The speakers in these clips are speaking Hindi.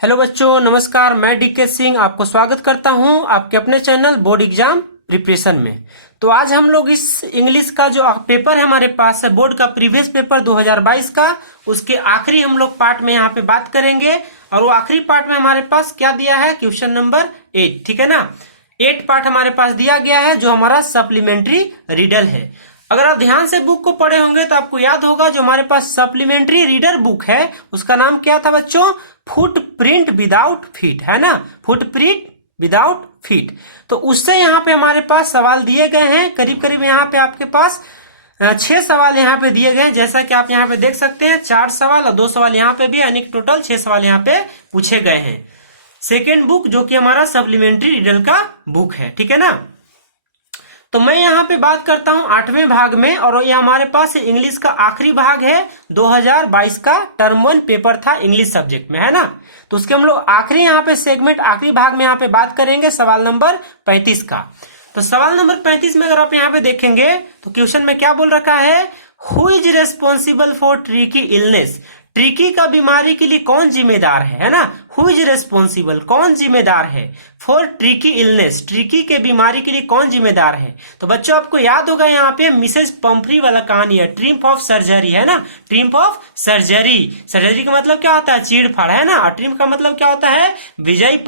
हेलो बच्चों, नमस्कार। मैं डीके सिंह आपको स्वागत करता हूं आपके अपने चैनल बोर्ड एग्जाम प्रिपरेशन में। तो आज हम लोग इस इंग्लिश का जो पेपर है हमारे पास है बोर्ड का प्रीवियस पेपर 2022 का, उसके आखिरी हम लोग पार्ट में यहाँ पे बात करेंगे। और वो आखिरी पार्ट में हमारे पास क्या दिया है, क्वेश्चन नंबर 8, ठीक है ना। 8 पार्ट हमारे पास दिया गया है जो हमारा सप्लीमेंट्री रीडर है। अगर आप ध्यान से बुक को पढ़े होंगे तो आपको याद होगा जो हमारे पास सप्लीमेंट्री रीडर बुक है उसका नाम क्या था बच्चों, फुटप्रिंट विदाउट फीट, है ना, फुटप्रिंट विदाउट फीट। तो उससे यहाँ पे हमारे पास सवाल दिए गए हैं, करीब करीब यहाँ पे आपके पास 6 सवाल यहाँ पे दिए गए हैं। जैसा कि आप यहाँ पे देख सकते हैं 4 सवाल और 2 सवाल यहाँ पे भी, यानी कि टोटल 6 सवाल यहाँ पे पूछे गए हैं। सेकेंड बुक जो कि हमारा सप्लीमेंट्री रीडर का बुक है, ठीक है ना। तो मैं यहाँ पे बात करता हूँ 8वें भाग में, और ये हमारे पास इंग्लिश का आखिरी भाग है। 2022 का टर्म 1 पेपर था इंग्लिश सब्जेक्ट में, है ना। तो उसके हम लोग आखिरी यहाँ पे सेगमेंट, आखिरी भाग में यहाँ पे बात करेंगे सवाल नंबर 35 का। तो सवाल नंबर 35 में अगर आप यहाँ पे देखेंगे तो क्वेश्चन में क्या बोल रखा है, who is responsible for tricky illness, tricky का बीमारी के लिए कौन जिम्मेदार है ना। हु इज रेस्पॉन्सिबल, कौन जिम्मेदार है, फॉर ट्रिकी इलनेस, ट्रिकी के बीमारी के लिए कौन जिम्मेदार है। तो बच्चों आपको याद होगा यहाँ पे मिसेज पंफ्री वाला कहानी है, ट्रिम्प ऑफ सर्जरी, है ना, ट्रिम्प ऑफ सर्जरी। सर्जरी का मतलब क्या होता है, चीड़-फाड़, है ना, और ट्रिम्प का मतलब क्या होता है, विजय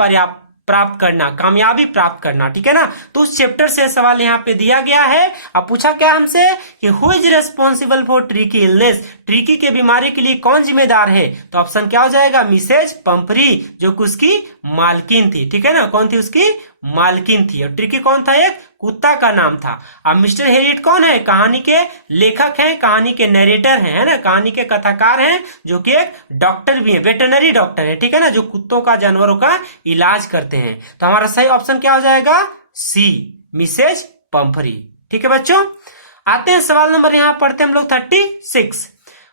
प्राप्त करना, कामयाबी प्राप्त करना, ठीक है ना। तो उस चैप्टर से सवाल यहाँ पे दिया गया है। अब पूछा क्या हमसे कि who is responsible for tricky illness, tricky के बीमारी के लिए कौन जिम्मेदार है। तो ऑप्शन क्या हो जाएगा, मिसेज पंफ्री, जो कि उसकी मालकिन थी, ठीक है ना, कौन थी, उसकी मालकिन थी। और ट्रिकी कौन था, एक कुत्ता का नाम था। अब मिस्टर हेरियट कौन है, कहानी के लेखक हैं, कहानी के नरेटर हैं, है ना, कहानी के कथाकार हैं, जो कि एक डॉक्टर भी है, वेटरनरी डॉक्टर है, ठीक है ना, जो कुत्तों का, जानवरों का इलाज करते हैं। तो हमारा सही ऑप्शन क्या हो जाएगा, सी, मिसेज पंफ्री, ठीक है बच्चों। आते हैं सवाल नंबर यहाँ पढ़ते हैं हम लोग 36।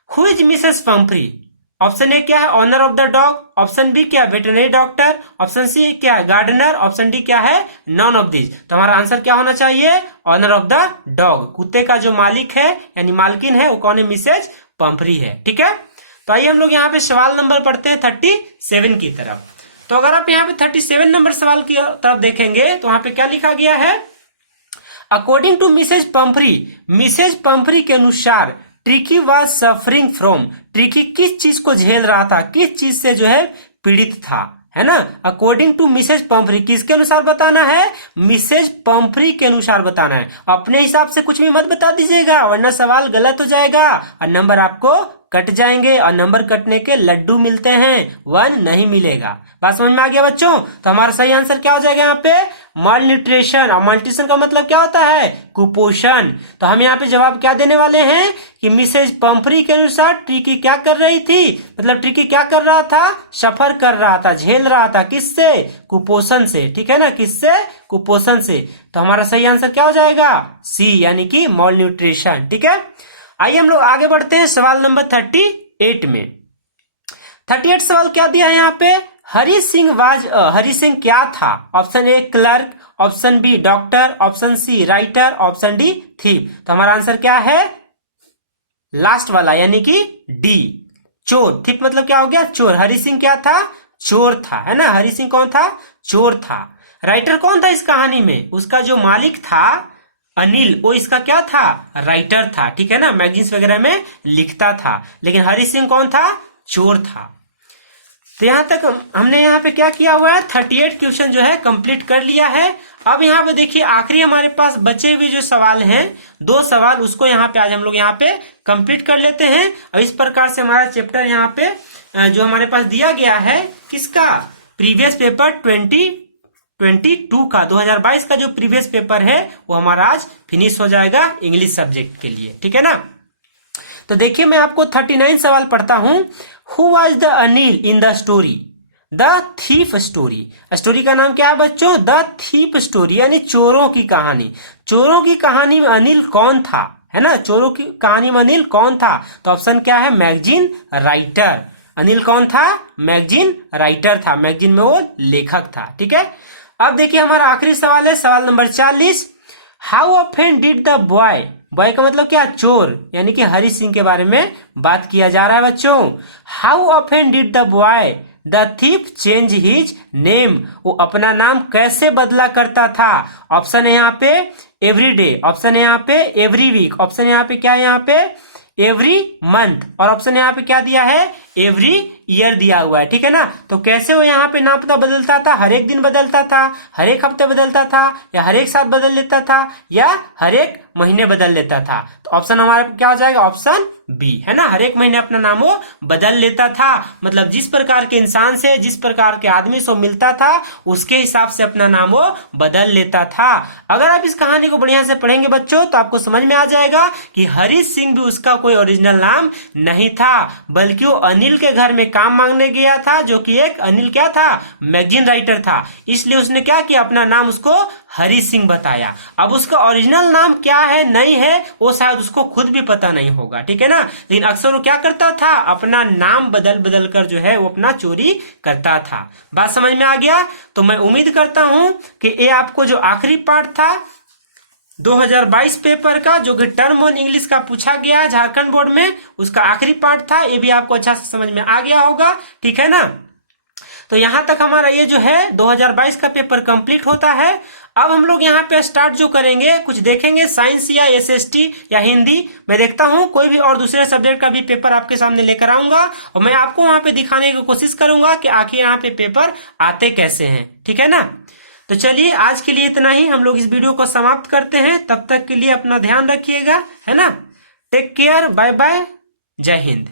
Who is Mrs Pumphrey. Option A क्या है, owner of the dog, option B क्या है, वेटरनरी डॉक्टर, ऑप्शन सी क्या है, गार्डनर, ऑप्शन डी क्या है, नॉन ऑफ दिस। तो हमारा आंसर क्या होना चाहिए, ऑनर ऑफ द डॉग, कुत्ते का जो मालिक है यानी मालकिन है वो कौन है, मिसेज पंफ्री है, ठीक है। तो आइए हम लोग यहाँ पे सवाल नंबर पढ़ते हैं 37 की तरफ। तो अगर आप यहाँ पे 37 नंबर सवाल की तरफ देखेंगे तो वहां पे क्या लिखा गया है, अकॉर्डिंग टू मिसेज पंफ्री के अनुसार tricky was suffering from, tricky किस चीज को झेल रहा था, किस चीज से जो है पीड़ित था, है ना। अकॉर्डिंग टू मिसेज पंफ्री, किसके अनुसार बताना है, मिसेज पंफ्री के अनुसार बताना है। अपने हिसाब से कुछ भी मत बता दीजिएगा वरना सवाल गलत हो जाएगा और नंबर आपको कट जाएंगे, और नंबर कटने के लड्डू मिलते हैं, 1 नहीं मिलेगा। बात समझ में आ गया बच्चों। तो हमारा सही आंसर क्या हो जाएगा यहाँ पे, माल न्यूट्रिशन। और माल न्यूट्रिशन का मतलब क्या होता है, कुपोषण। तो हम यहाँ पे जवाब क्या देने वाले हैं कि मिसेज पंफ्री के अनुसार ट्रिकी क्या कर रही थी, मतलब ट्रिकी क्या कर रहा था, सफर कर रहा था, झेल रहा था, किससे, कुपोषण से, ठीक है ना, किससे, कुपोषण से। तो हमारा सही आंसर क्या हो जाएगा, सी, यानी कि माल न्यूट्रिशन, ठीक है। आइए हम लोग आगे बढ़ते हैं सवाल नंबर 38 में। 38 सवाल क्या दिया है यहाँ पे, हरि सिंह क्या था। Option A clerk, option B doctor, option C writer, option D thief. तो हमारा आंसर क्या है, लास्ट वाला, यानी कि डी, चोर। थीफ मतलब क्या हो गया, चोर। हरि सिंह क्या था, चोर था, है ना, हरि सिंह कौन था, चोर था। राइटर कौन था इस कहानी में, उसका जो मालिक था अनिल, वो इसका क्या था, राइटर था, ठीक है ना, मैगजीन्स वगैरह में लिखता था। लेकिन हरि सिंह कौन था, चोर था। तो यहां तक हमने यहाँ पे क्या किया हुआ है, 38 क्वेश्चन जो है कंप्लीट कर लिया है। अब यहाँ पे देखिए आखिरी हमारे पास बचे हुए जो सवाल हैं, 2 सवाल, उसको यहाँ पे आज हम लोग यहाँ पे कंप्लीट कर लेते हैं। और इस प्रकार से हमारा चैप्टर यहाँ पे जो हमारे पास दिया गया है, किसका, प्रीवियस पेपर 2022 का, 2022 का जो प्रीवियस पेपर है वो हमारा आज फिनिश हो जाएगा इंग्लिश सब्जेक्ट के लिए, ठीक है ना। तो देखिए मैं आपको 39 सवाल पढ़ता हूं। Who was the Anil in the story, the thief story. Story का नाम क्या है बच्चों, द थीफ स्टोरी, यानी चोरों की कहानी। चोरों की कहानी में अनिल कौन था, है ना, चोरों की कहानी में अनिल कौन था। तो ऑप्शन क्या है, मैगजीन राइटर। अनिल कौन था, मैगजीन राइटर था, मैगजीन में वो लेखक था, ठीक है। अब देखिए हमारा आखिरी सवाल है, सवाल number 40। How often did the boy, boy का मतलब क्या, चोर, यानी कि हरि सिंह के बारे में बात किया जा रहा है बच्चों। How often did the boy the thief change his name, वो अपना नाम कैसे बदला करता था। ऑप्शन है यहाँ पे एवरी डे, ऑप्शन है यहाँ पे एवरी वीक, ऑप्शन है यहाँ पे क्या है यहाँ पे एवरी मंथ, और ऑप्शन यहाँ पे क्या दिया है एवरी ईयर दिया हुआ है। ठीक है ना। तो कैसे वो यहाँ पे नाम पता बदलता था, हर एक दिन बदलता था, हर एक हफ्ते बदलता था, या हर एक साल बदल लेता था, या हर एक महीने बदल लेता था। तो ऑप्शन हमारा क्या हो जाएगा ऑप्शन बी, है ना। हर एक महीने अपना नाम वो बदल लेता था, मतलब जिस प्रकार के इंसान से, जिस प्रकार के आदमी से मिलता था उसके हिसाब से अपना नाम वो बदल लेता था। अगर आप इस कहानी को बढ़िया से पढ़ेंगे बच्चों तो आपको समझ में आ जाएगा कि हरी सिंह भी उसका कोई ओरिजिनल नाम नहीं था, बल्कि वो अनिल के घर में काम मांगने गया था, जो कि एक अनिल क्या था मैगजीन राइटर था, इसलिए उसने क्या किया अपना नाम उसको हरी सिंह बताया। अब उसका ओरिजिनल नाम क्या है नहीं है वो शायद उसको खुद भी पता नहीं होगा, ठीक है ना। लेकिन अक्सर वो क्या करता था अपना नाम बदल बदल कर जो है वो अपना चोरी करता था। बात समझ में आ गया। तो मैं उम्मीद करता हूं कि ये आपको जो आखिरी पार्ट था 2022 पेपर का, जो कि टर्म वन इंग्लिश का पूछा गया है झारखंड बोर्ड में, उसका आखिरी पार्ट था, ये भी आपको अच्छा से समझ में आ गया होगा, ठीक है ना। तो यहां तक हमारा ये जो है 2022 का पेपर कंप्लीट होता है। अब हम लोग यहाँ पे स्टार्ट जो करेंगे कुछ देखेंगे साइंस या एसएसटी या हिंदी, मैं देखता हूँ कोई भी और दूसरे सब्जेक्ट का भी पेपर आपके सामने लेकर आऊंगा और मैं आपको वहां पे दिखाने की कोशिश करूंगा कि आखिर यहाँ पे पेपर आते कैसे हैं, ठीक है ना। तो चलिए आज के लिए इतना ही, हम लोग इस वीडियो को समाप्त करते हैं। तब तक के लिए अपना ध्यान रखिएगा, है ना। टेक केयर, बाय बाय, जय हिंद।